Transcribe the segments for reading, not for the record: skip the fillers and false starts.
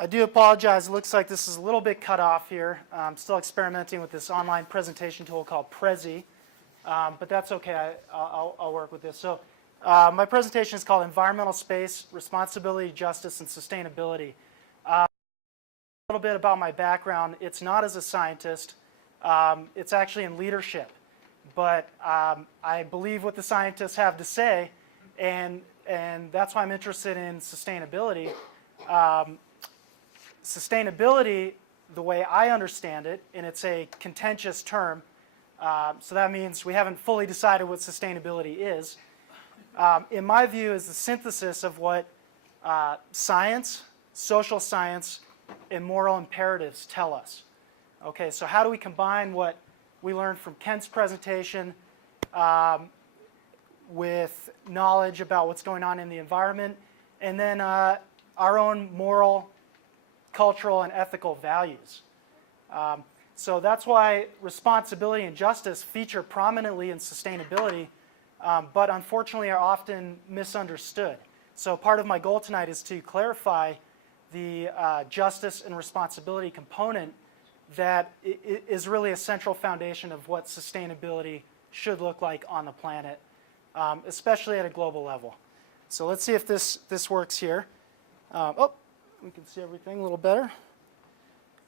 I do apologize. It looks like this is a little bit cut off here. I'm still experimenting with this online presentation tool called Prezi, but that's okay. I'll work with this. So my presentation is called Environmental Space, Responsibility, Justice, and Sustainability. A little bit about my background. It's not as a scientist. It's actually in leadership. But I believe what the scientists have to say, and that's why I'm interested in sustainability. Sustainability, the way I understand it, and it's a contentious term, so that means we haven't fully decided what sustainability is, in my view, is the synthesis of what science, social science, and moral imperatives tell us. Okay, so how do we combine what we learned from Kent's presentation with knowledge about what's going on in the environment, and then our own moral, cultural, and ethical values. So that's why responsibility and justice feature prominently in sustainability, but unfortunately are often misunderstood. So part of my goal tonight is to clarify the justice and responsibility component that is really a central foundation of what sustainability should look like on the planet, especially at a global level. So let's see if this works here. Oh, we can see everything a little better.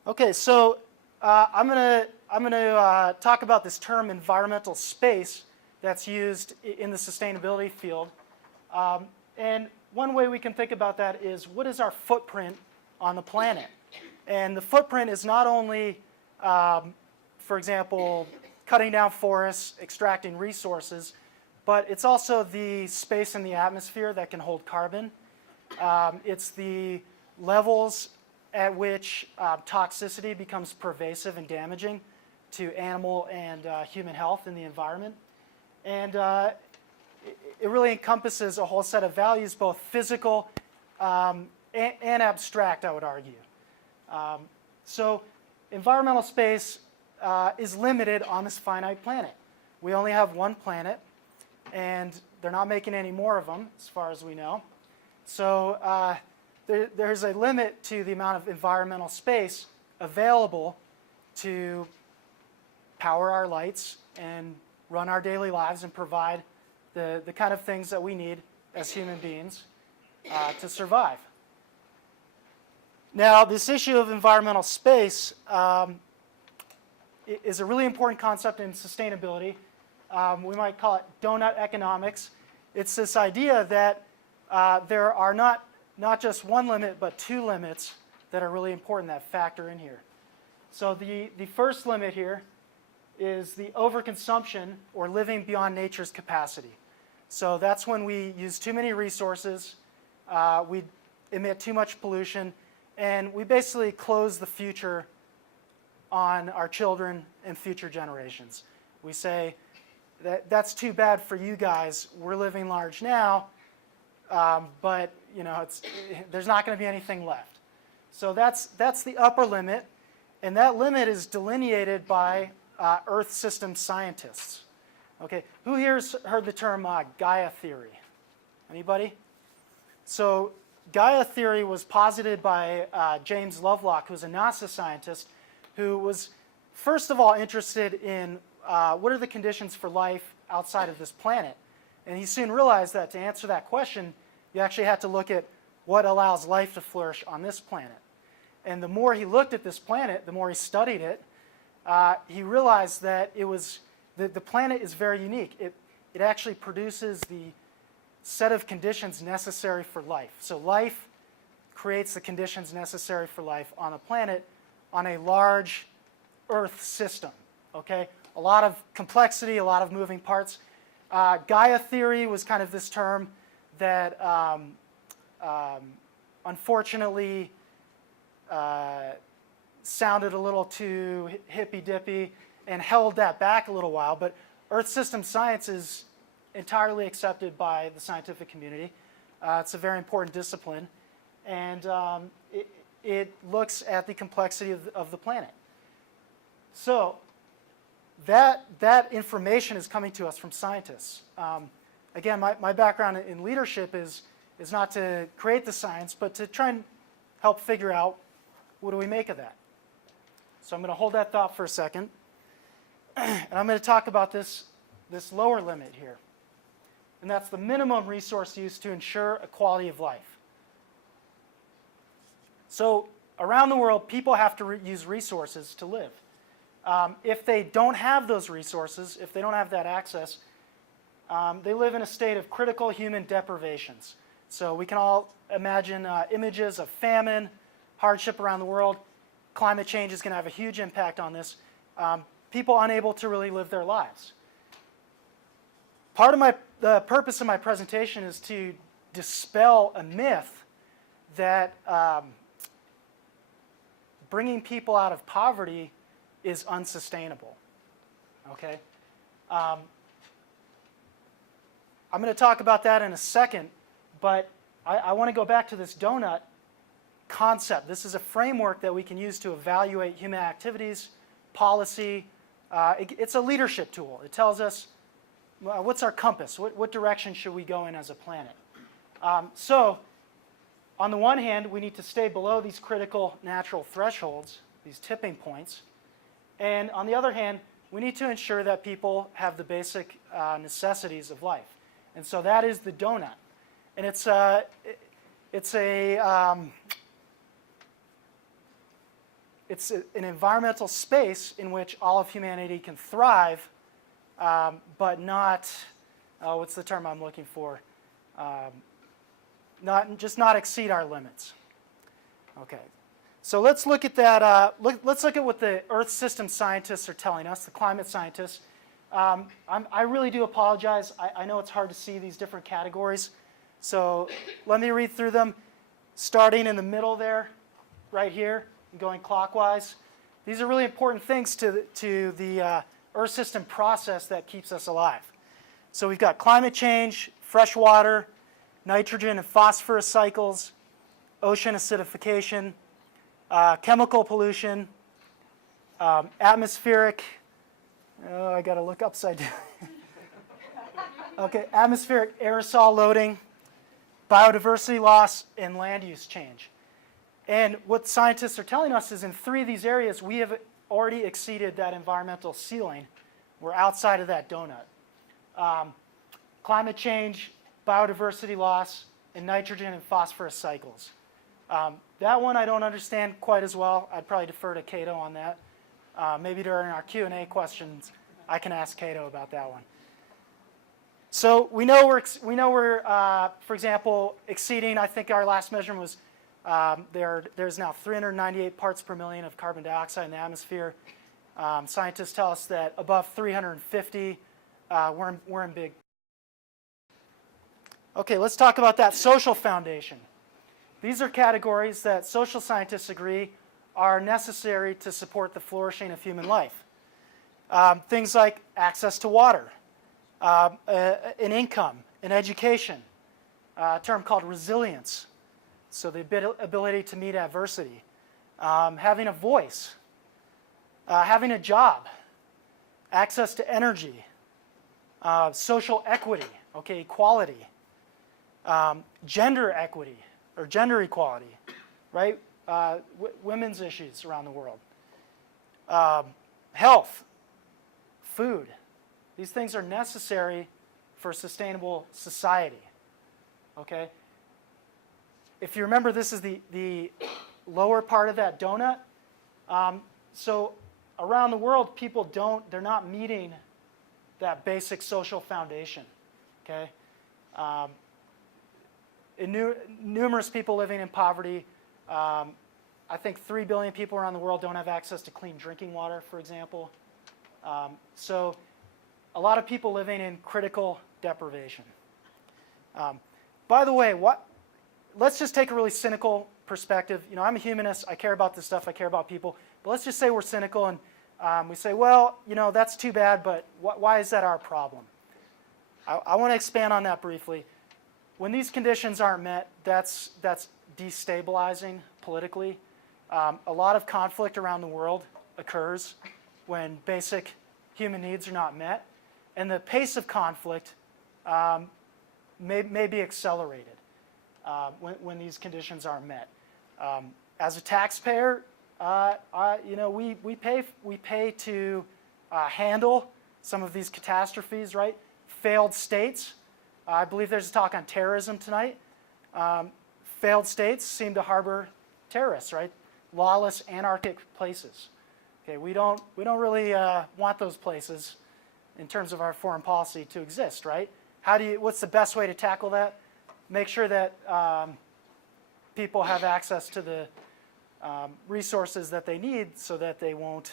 Okay, so I'm gonna talk about this term environmental space that's used in the sustainability field. And one way we can think about that is, what is our footprint on the planet? And the footprint is not only, for example, cutting down forests, extracting resources, but it's also the space in the atmosphere that can hold carbon. It's the levels at which toxicity becomes pervasive and damaging to animal and human health in the environment. And it really encompasses a whole set of values, both physical and abstract, I would argue. So environmental space is limited on this finite planet. We only have one planet, and they're not making any more of them, as far as we know. So there's a limit to the amount of environmental space available to power our lights and run our daily lives and provide the kind of things that we need as human beings to survive. Now, this issue of environmental space is a really important concept in sustainability. We might call it donut economics. It's this idea that there are not just one limit, but two limits that are really important that factor in here. So the first limit here is the overconsumption, or living beyond nature's capacity. So that's when we use too many resources, we emit too much pollution, and we basically close the future on our children and future generations. We say, that's too bad for you guys. We're living large now, but there's not going to be anything left. So that's the upper limit, and that limit is delineated by Earth system scientists. Okay, who here's heard the term Gaia theory? Anybody? So Gaia theory was posited by James Lovelock, who's a NASA scientist, who was first of all interested in what are the conditions for life outside of this planet. And he soon realized that to answer that question, you actually had to look at what allows life to flourish on this planet. And the more he looked at this planet, the more he studied it, he realized that the planet is very unique. It actually produces the set of conditions necessary for life. So life creates the conditions necessary for life on a planet on a large Earth system. Okay? A lot of complexity, a lot of moving parts. Gaia theory was kind of this term that unfortunately sounded a little too hippy-dippy and held that back a little while, but Earth system science is entirely accepted by the scientific community. It's a very important discipline, and it looks at the complexity of the planet. So that information is coming to us from scientists. Again, my background in leadership is not to create the science, but to try and help figure out what do we make of that? So I'm going to hold that thought for a second. And I'm going to talk about this lower limit here. And that's the minimum resource use to ensure a quality of life. So around the world, people have to use resources to live. If they don't have those resources, if they don't have that access, they live in a state of critical human deprivations. So we can all imagine images of famine, hardship around the world. Climate change is going to have a huge impact on this. People unable to really live their lives. Part of the purpose of my presentation is to dispel a myth that bringing people out of poverty is unsustainable. Okay? I'm going to talk about that in a second, but I want to go back to this donut concept. This is a framework that we can use to evaluate human activities, policy. It's a leadership tool. It tells us what's our compass, what direction should we go in as a planet. So on the one hand, we need to stay below these critical natural thresholds, these tipping points. And on the other hand, we need to ensure that people have the basic necessities of life. And so that is the donut. And it's an environmental space in which all of humanity can thrive, but not, what's the term I'm looking for? Just not exceed our limits. Okay. So let's look at that. Let's look at what the Earth system scientists are telling us, the climate scientists. I really do apologize. I know it's hard to see these different categories. So let me read through them, starting in the middle there, right here, and going clockwise. These are really important things to the Earth system process that keeps us alive. So we've got climate change, fresh water, nitrogen and phosphorus cycles, ocean acidification, chemical pollution, atmospheric, I got to look upside down. Okay, atmospheric aerosol loading, biodiversity loss, and land use change. And what scientists are telling us is in 3 of these areas, we have already exceeded that environmental ceiling. We're outside of that donut. Climate change, biodiversity loss, and nitrogen and phosphorus cycles. That one I don't understand quite as well. I'd probably defer to Cato on that. Maybe during our Q&A questions, I can ask Cato about that one. So we know we're for example, exceeding. I think our last measurement was there's now 398 parts per million of carbon dioxide in the atmosphere. Scientists tell us that above 350, we're in big. Okay, let's talk about that social foundation. These are categories that social scientists agree are necessary to support the flourishing of human life. Things like access to water, an income, an education, a term called resilience, so the ability to meet adversity, having a voice, having a job, access to energy, social equity, okay, equality, gender equity or gender equality, right? Women's issues around the world, health, food. These things are necessary for a sustainable society, okay? If you remember, this is the lower part of that donut. So around the world, people they're not meeting that basic social foundation, okay? Numerous people living in poverty. I think 3 billion people around the world don't have access to clean drinking water, for example. So a lot of people living in critical deprivation. By the way, let's just take a really cynical perspective. You know, I'm a humanist. I care about this stuff. I care about people. But let's just say we're cynical and we say, well, you know, that's too bad, but why is that our problem? I want to expand on that briefly. When these conditions aren't met, that's destabilizing politically. A lot of conflict around the world occurs when basic human needs are not met, and the pace of conflict may be accelerated when these conditions aren't met. As a taxpayer, We pay to handle some of these catastrophes, right? Failed states. I believe there's a talk on terrorism tonight. Failed states seem to harbor terrorists, right? Lawless, anarchic places. Okay, we don't really want those places in terms of our foreign policy to exist, right? What's the best way to tackle that? Make sure that people have access to the resources that they need so that they won't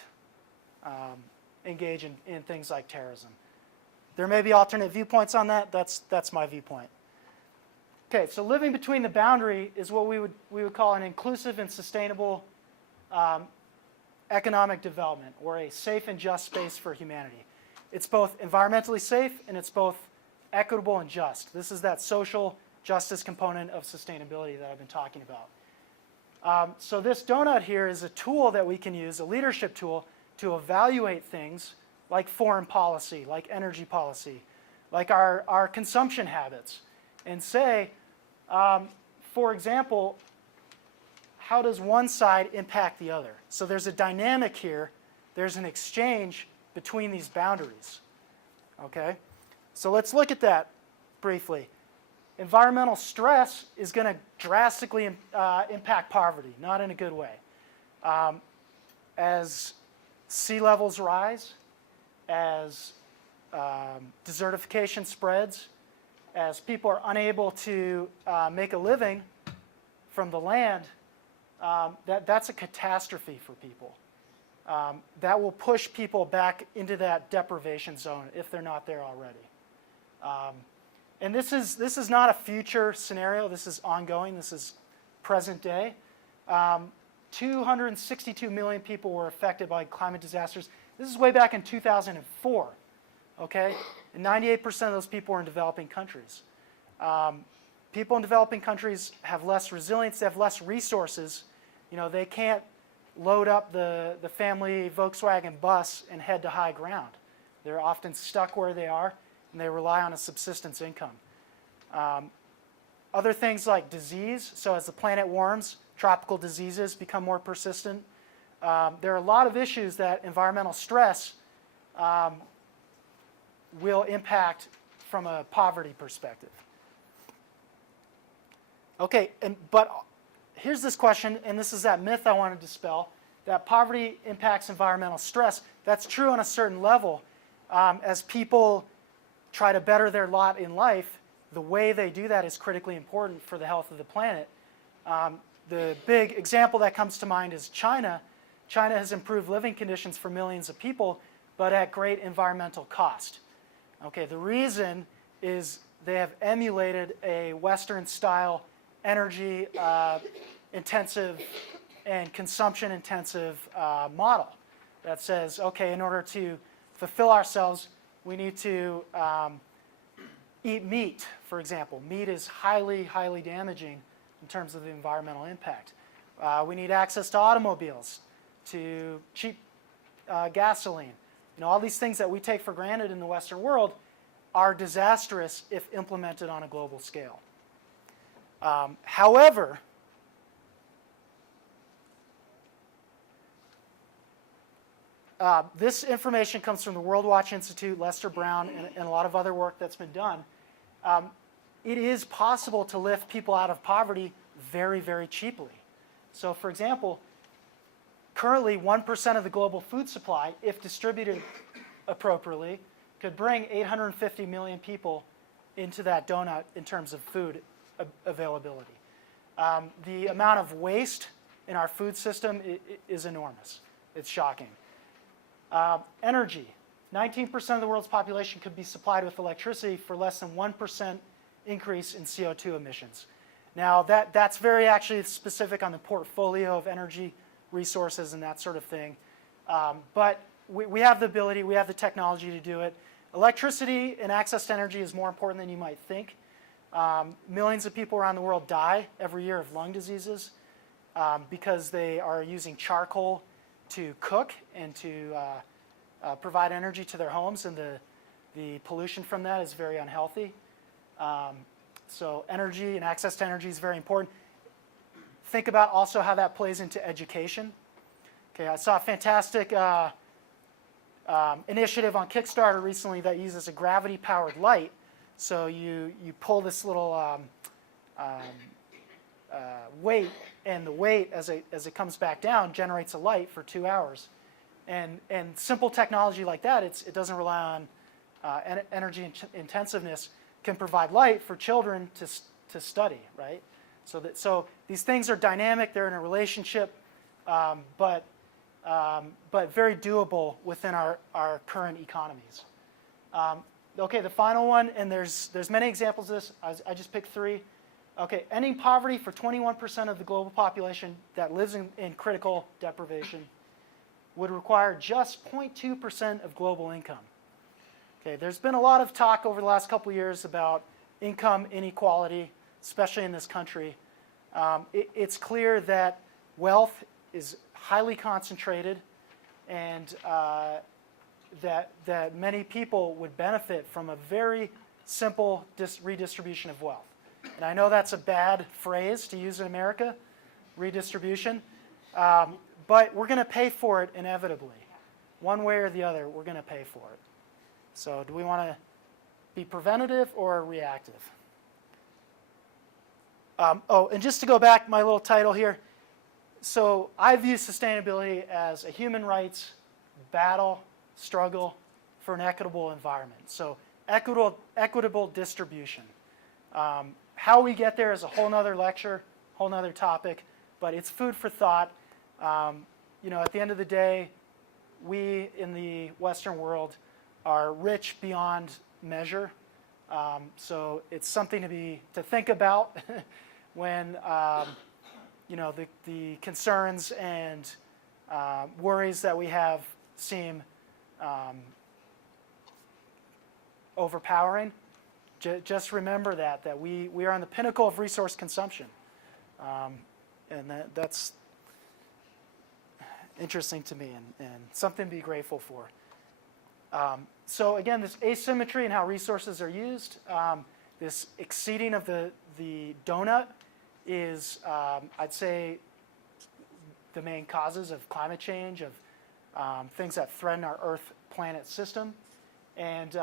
engage in things like terrorism. There may be alternate viewpoints on that. That's my viewpoint. Okay, so living between the boundary is what we would call an inclusive and sustainable economic development, or a safe and just space for humanity. It's both environmentally safe and it's both equitable and just. This is that social justice component of sustainability that I've been talking about. So this donut here is a tool that we can use, a leadership tool, to evaluate things like foreign policy, like energy policy, like our consumption habits, and say, for example, how does one side impact the other? So there's a dynamic here. There's an exchange between these boundaries. Okay? So let's look at that briefly. Environmental stress is going to drastically impact poverty, not in a good way. As sea levels rise, as desertification spreads, as people are unable to make a living from the land, that's a catastrophe for people. That will push people back into that deprivation zone if they're not there already. And this is not a future scenario. This is ongoing. This is present day. 262 million people were affected by climate disasters. This is way back in 2004. Okay, and 98% of those people are in developing countries. People in developing countries have less resilience. They have less resources. They can't load up the family Volkswagen bus and head to high ground. They're often stuck where they are, and they rely on a subsistence income. Other things like disease. So as the planet warms, tropical diseases become more persistent. There are a lot of issues that environmental stress will impact from a poverty perspective. Okay, but here's this question, and this is that myth I want to dispel, that poverty impacts environmental stress. That's true on a certain level. As people try to better their lot in life, the way they do that is critically important for the health of the planet. The big example that comes to mind is China. China has improved living conditions for millions of people, but at great environmental cost. Okay, the reason is they have emulated a Western-style energy intensive and consumption intensive model that says, okay, in order to fulfill ourselves, we need to eat meat, for example. Meat is highly, highly damaging in terms of the environmental impact. We need access to automobiles, to cheap gasoline. All these things that we take for granted in the Western world are disastrous if implemented on a global scale. However, this information comes from the World Watch Institute, Lester Brown, and a lot of other work that's been done. It is possible to lift people out of poverty very, very cheaply. So, for example, currently 1% of the global food supply, if distributed appropriately, could bring 850 million people into that donut in terms of food availability. The amount of waste in our food system is enormous. It's shocking. Energy. 19% of the world's population could be supplied with electricity for less than 1% increase in CO2 emissions. Now, that's very actually specific on the portfolio of energy resources and that sort of thing. But we have the ability, we have the technology to do it. Electricity and access to energy is more important than you might think. Millions of people around the world die every year of lung diseases because they are using charcoal to cook and to provide energy to their homes, and the pollution from that is very unhealthy. So energy and access to energy is very important. Think about also how that plays into education. Okay, I saw a fantastic initiative on Kickstarter recently that uses a gravity-powered light. So you pull this little weight, and the weight, as it comes back down, generates a light for 2 hours. And simple technology like that, it doesn't rely on energy intensiveness, can provide light for children to study, right? So these things are dynamic, they're in a relationship, but very doable within our current economies. Okay, the final one, and there's many examples of this. I just picked 3. Okay, ending poverty for 21% of the global population that lives in critical deprivation would require just 0.2% of global income. Okay, there's been a lot of talk over the last couple of years about income inequality, especially in this country. It's clear that wealth is highly concentrated, and that many people would benefit from a very simple redistribution of wealth. And I know that's a bad phrase to use in America, redistribution, but we're going to pay for it inevitably. One way or the other, we're going to pay for it. So do we want to be preventative or reactive? And just to go back, my little title here. So I view sustainability as a human rights battle, struggle for an equitable environment. So equitable distribution. How we get there is a whole nother lecture, whole nother topic, but it's food for thought. At the end of the day, we in the Western world are rich beyond measure. So it's something to think about when the concerns and worries that we have seem overpowering. Just remember that we are on the pinnacle of resource consumption, and that's interesting to me and something to be grateful for. So again, this asymmetry in how resources are used, this exceeding of the donut is, I'd say, the main causes of climate change, of things that threaten our Earth planet system. And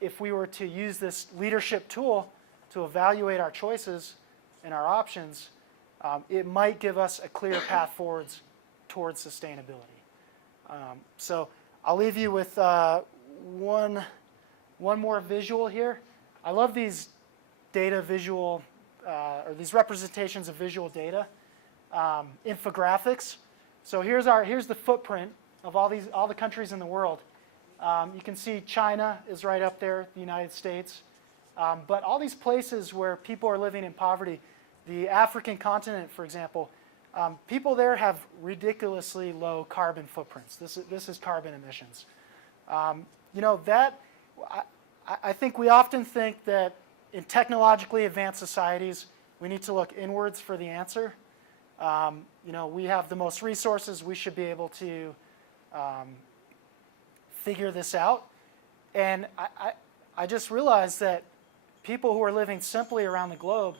if we were to use this leadership tool to evaluate our choices and our options, it might give us a clear path forwards towards sustainability. So I'll leave you with one more visual here. I love these data visual, or these representations of visual data, infographics. So here's the footprint of all the countries in the world. You can see China is right up there, the United States. But all these places where people are living in poverty, the African continent, for example, people there have ridiculously low carbon footprints. This is carbon emissions. I think we often think that in technologically advanced societies, we need to look inwards for the answer. We have the most resources. We should be able to figure this out. And I just realized that people who are living simply around the globe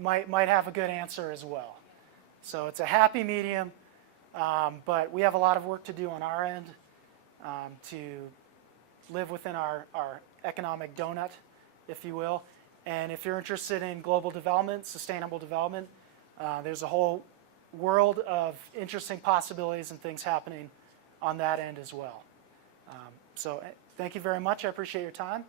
might have a good answer as well. So it's a happy medium, but we have a lot of work to do on our end to live within our economic donut, if you will. And if you're interested in global development, sustainable development, there's a whole world of interesting possibilities and things happening on that end as well. So thank you very much. I appreciate your time.